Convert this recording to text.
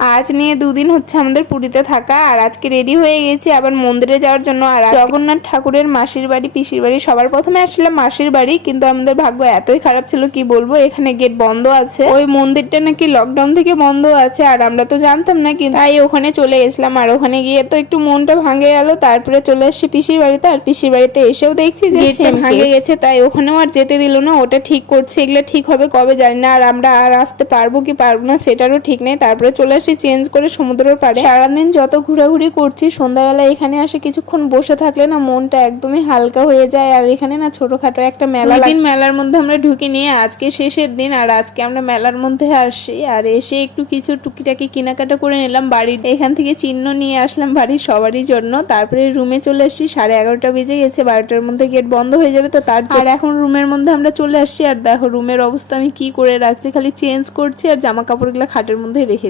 আজ নিয়ে 2 দিন হচ্ছে আমাদের পুরীতে থাকা, আর আজকে রেডি হয়ে গেছি আবার মন্দিরে যাওয়ার জন্য। আর জগন্নাথ ঠাকুরের মাসির বাড়ি পিসির বাড়ি সবার প্রথমে আসলাম মাসির বাড়ি, কিন্তু আমাদের ভাগ্য এতই খারাপ ছিল কি বলবো, এখানে গেট বন্ধ আছে। ওই মন্দিরটা নাকি লকডাউন থেকে বন্ধ আছে, আর আমরা তো জানতাম না, কিন্তু তাই ওখানে চলে গেছিলাম। আর ওখানে গিয়ে তো একটু মনটা ভাঙে গেল। তারপরে চলে আসছি পিসির বাড়িতে, আর পিসির বাড়িতে এসেও দেখছি যে গেটটা ভাঙে গেছে, তাই ওখানেও আর যেতে দিল না। ওটা ঠিক করছে, এগুলো ঠিক হবে কবে জানি না, আর আমরা আর আসতে পারবো কি পারবো না সেটারও ঠিক নেই। তারপরে চলে আসি চেঞ্জ করে সমুদ্রের পাড়ে। সারাদিন যত ঘোরাঘুরি করছি, সন্ধ্যাবেলা এখানে আসে কিছুক্ষণ বসে থাকলে না মনটা একদমই হালকা হয়ে যায়। আর এখানে না ছোটখাটো একটা মেলা, দিন মেলার মধ্যে আমরা ঢুকে নিয়ে আজকে শেষের দিন, আর আজকে আমরা মেলার মধ্যে আসছি। আর এসে একটু কিছু টুকিটাকি কেনাকাটা করে নিলাম বাড়ির, এখান থেকে চিহ্ন নিয়ে আসলাম বাড়ির সবারই জন্য। তারপরে রুমে চলে আসছি, 11:30 বেজে গেছে, 12টার মধ্যে গেট বন্ধ হয়ে যাবে, তো তার আর এখন রুমের মধ্যে আমরা চলে আসছি। আর দেখো রুমের অবস্থা আমি কি করে রাখছি, খালি চেঞ্জ করছি আর জামা কাপড়গুলো খাটের মধ্যে রেখে